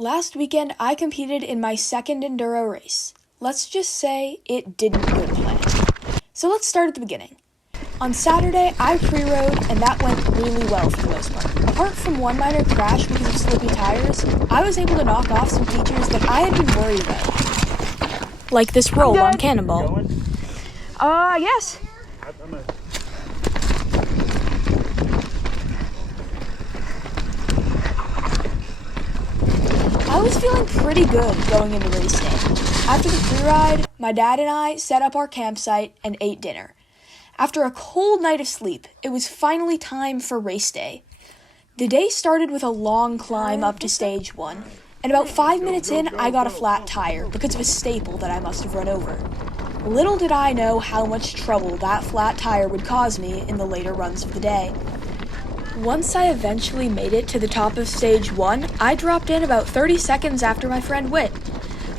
Last weekend, I competed in my second enduro race. Let's just say it didn't go to plan. So let's start at the beginning. On Saturday, I pre-rode, and that went really well for the most part. Apart from one minor crash because of slippy tires, I was able to knock off some features that I had been worried about. Like this roll on Cannonball. Yes. I was feeling pretty good going into race day. After the pre-ride, my dad and I set up our campsite and ate dinner. After a cold night of sleep, it was finally time for race day. The day started with a long climb up to stage 1, and about 5 minutes in, I got a flat tire because of a staple that I must have run over. Little did I know how much trouble that flat tire would cause me in the later runs of the day. Once I eventually made it to the top of stage 1, I dropped in about 30 seconds after my friend Whit.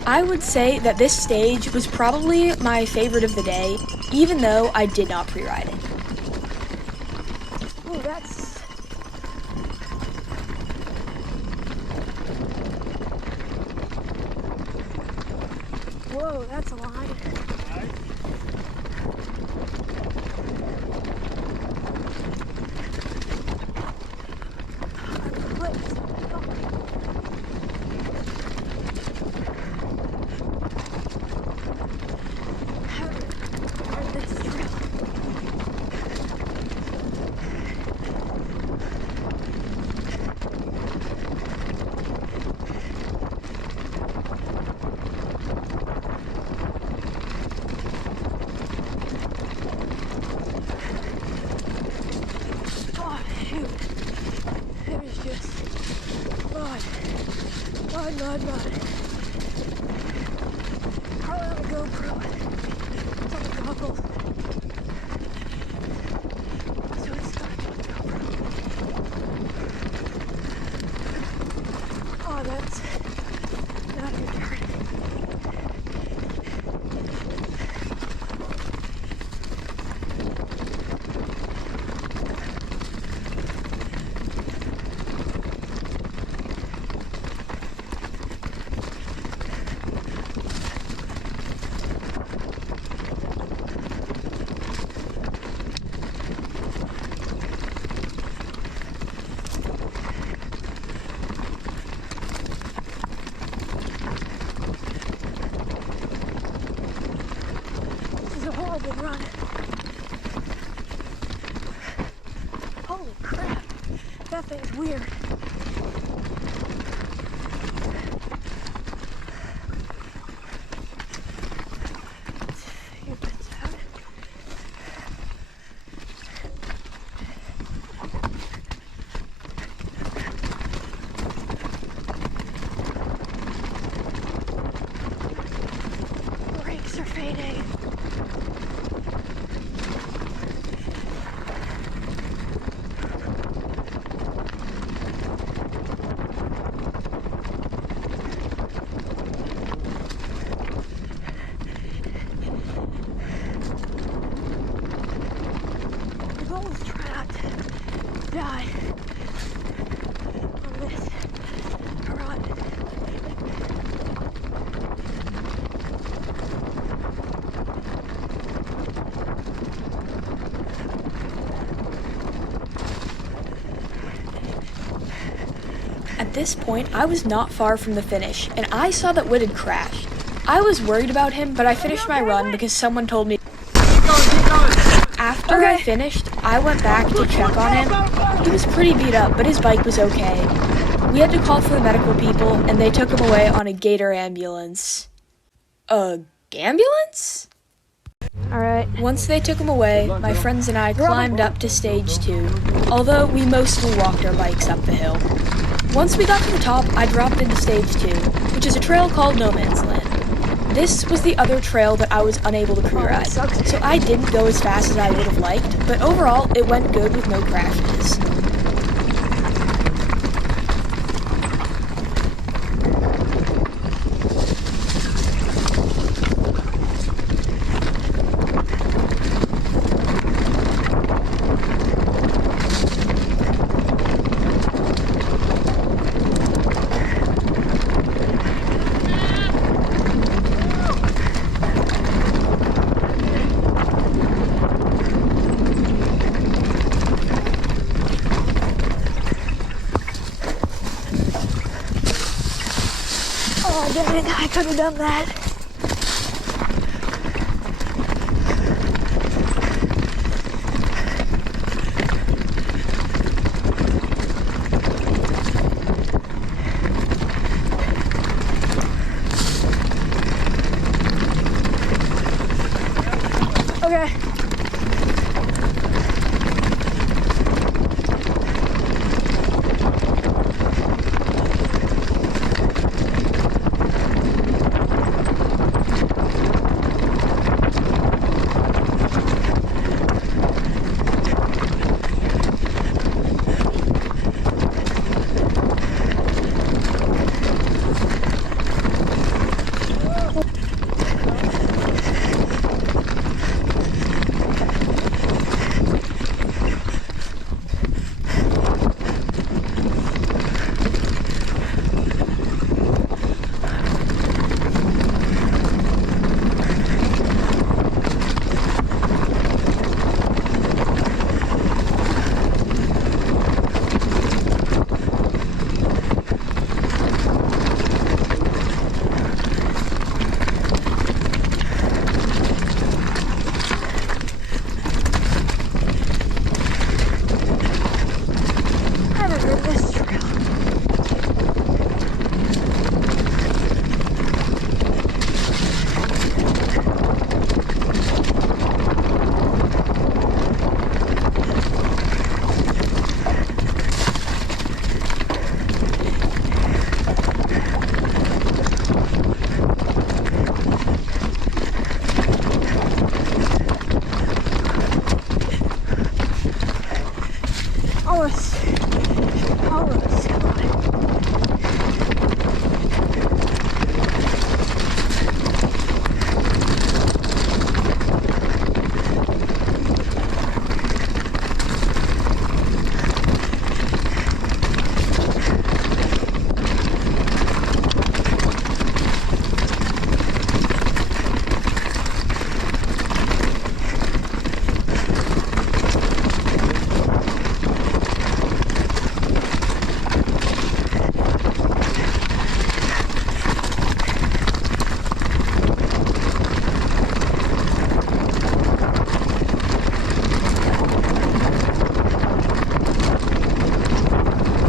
I would say that this stage was probably my favorite of the day, even though I did not pre-ride it. Oh, that's... Whoa, that's a line. Mud. Probably on the GoPro. It's on the goggles. So it's stuck on the GoPro. Oh, that's not a good turn. Run. Holy crap, that thing's weird. Brakes are fading. Always try not to die on this run. At this point, I was not far from the finish, and I saw that Whit had crashed. I was worried about him, but I finished my run because someone told me. After I finished, I went back to check on him. He was pretty beat up, but his bike was okay. We had to call for the medical people, and they took him away on a Gator ambulance. A ambulance? Alright. Once they took him away, my friends and I climbed up to stage 2, although we mostly walked our bikes up the hill. Once we got to the top, I dropped into stage 2, which is a trail called No Man's Land. This was the other trail that I was unable to pre-ride, so I didn't go as fast as I would have liked, but overall, it went good with no crashes. Oh, dang it, I could have done that. Okay. I haven't ridden this trail. Almost. Come on.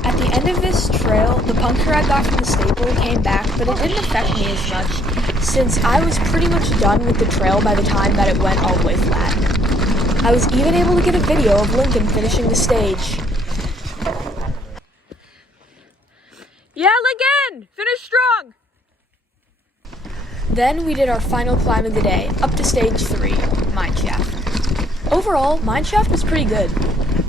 At the end of this trail, the puncture I got from the staple came back, but it didn't affect me as much since I was pretty much done with the trail by the time that it went all the way flat. I was even able to get a video of Lincoln finishing the stage. Yeah, Lincoln! Finish strong! Then we did our final climb of the day, up to stage 3, Mineshaft. Overall, Mineshaft was pretty good.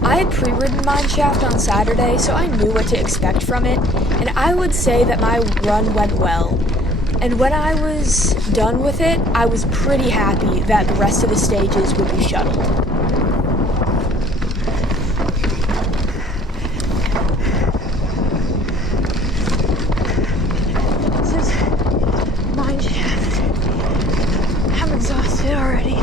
I had pre-ridden Mineshaft on Saturday, so I knew what to expect from it, and I would say that my run went well. And when I was done with it, I was pretty happy that the rest of the stages would be shuttled. This is Mineshaft. I'm exhausted already.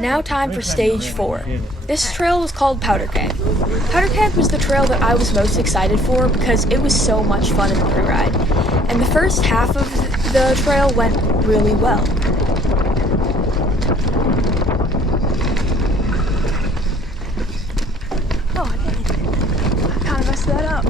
Now time for stage 4. This trail was called Powder Keg. Powder Keg was the trail that I was most excited for because it was so much fun in the pre-ride. And the first half of the trail went really well. Oh, I kind of messed that up.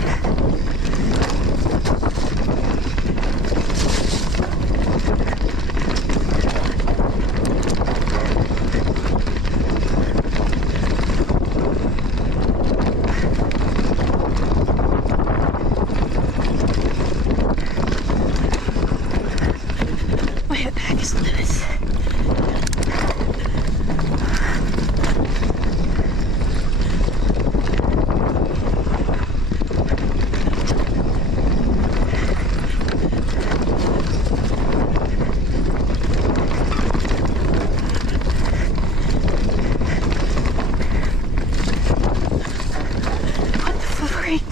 My head back is loose. What the freak?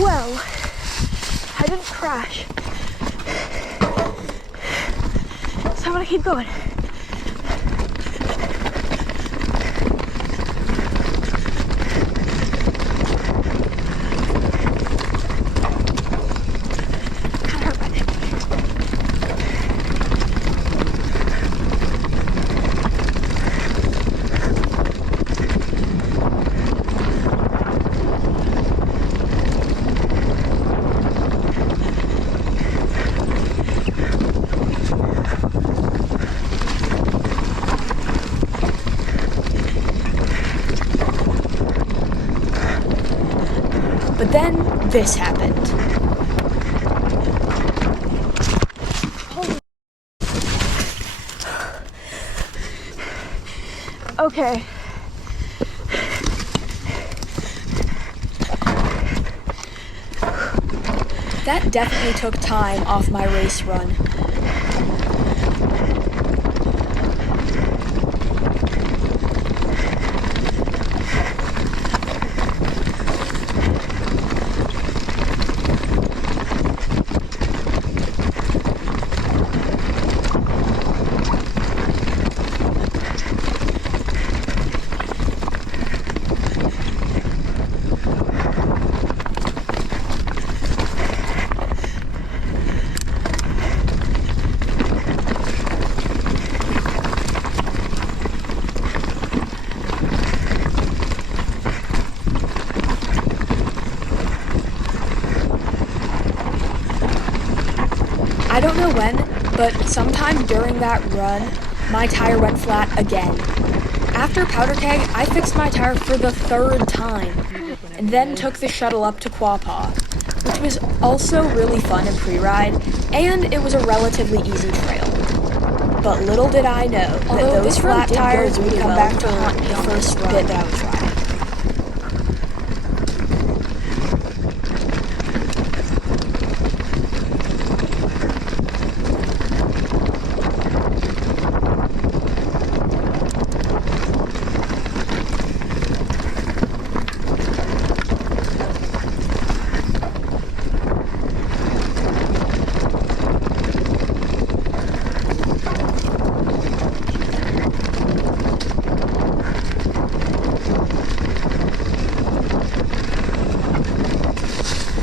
Well, I didn't crash, so I'm gonna keep going. Kinda hurt my neck. But then this happened. Okay. That definitely took time off my race run. I don't know when, but sometime during that run, my tire went flat again. After Powder Keg, I fixed my tire for the 3rd time, and then took the shuttle up to Quapaw, which was also really fun and pre-ride, and it was a relatively easy trail. But little did I know that those flat tires would come back to haunt me on the first run that I was riding.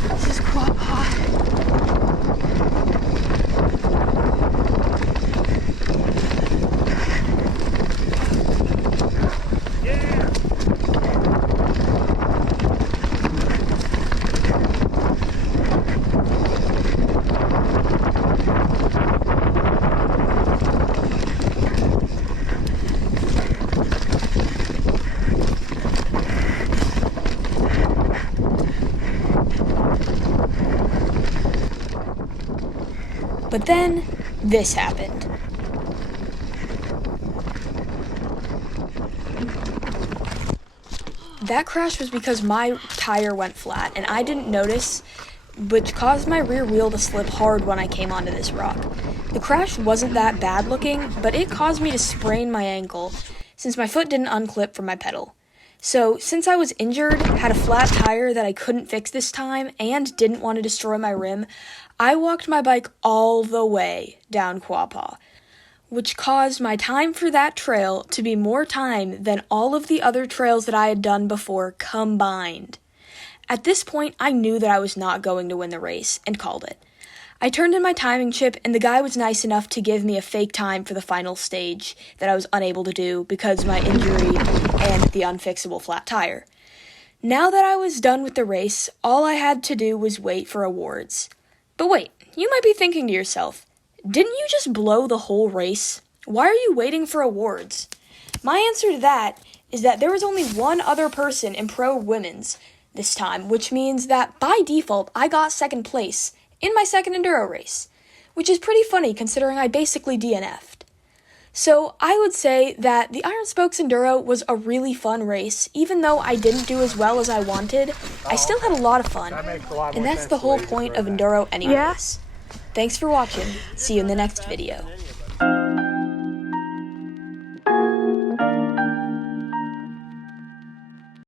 This is Quapaw. But then, this happened. That crash was because my tire went flat, and I didn't notice, which caused my rear wheel to slip hard when I came onto this rock. The crash wasn't that bad looking, but it caused me to sprain my ankle, since my foot didn't unclip from my pedal. So, since I was injured, had a flat tire that I couldn't fix this time, and didn't want to destroy my rim, I walked my bike all the way down Quapaw, which caused my time for that trail to be more time than all of the other trails that I had done before combined. At this point, I knew that I was not going to win the race, and called it. I turned in my timing chip, and the guy was nice enough to give me a fake time for the final stage that I was unable to do because of my injury and the unfixable flat tire. Now that I was done with the race, all I had to do was wait for awards. But wait, you might be thinking to yourself, didn't you just blow the whole race? Why are you waiting for awards? My answer to that is that there was only one other person in pro women's this time, which means that by default I got second place in my second enduro race, which is pretty funny considering I basically DNF'd. So I would say that the Iron Spokes Enduro was a really fun race. Even though I didn't do as well as I wanted, I still had a lot of fun, and that's the whole point of enduro anyways. Thanks for watching. See you in the next video.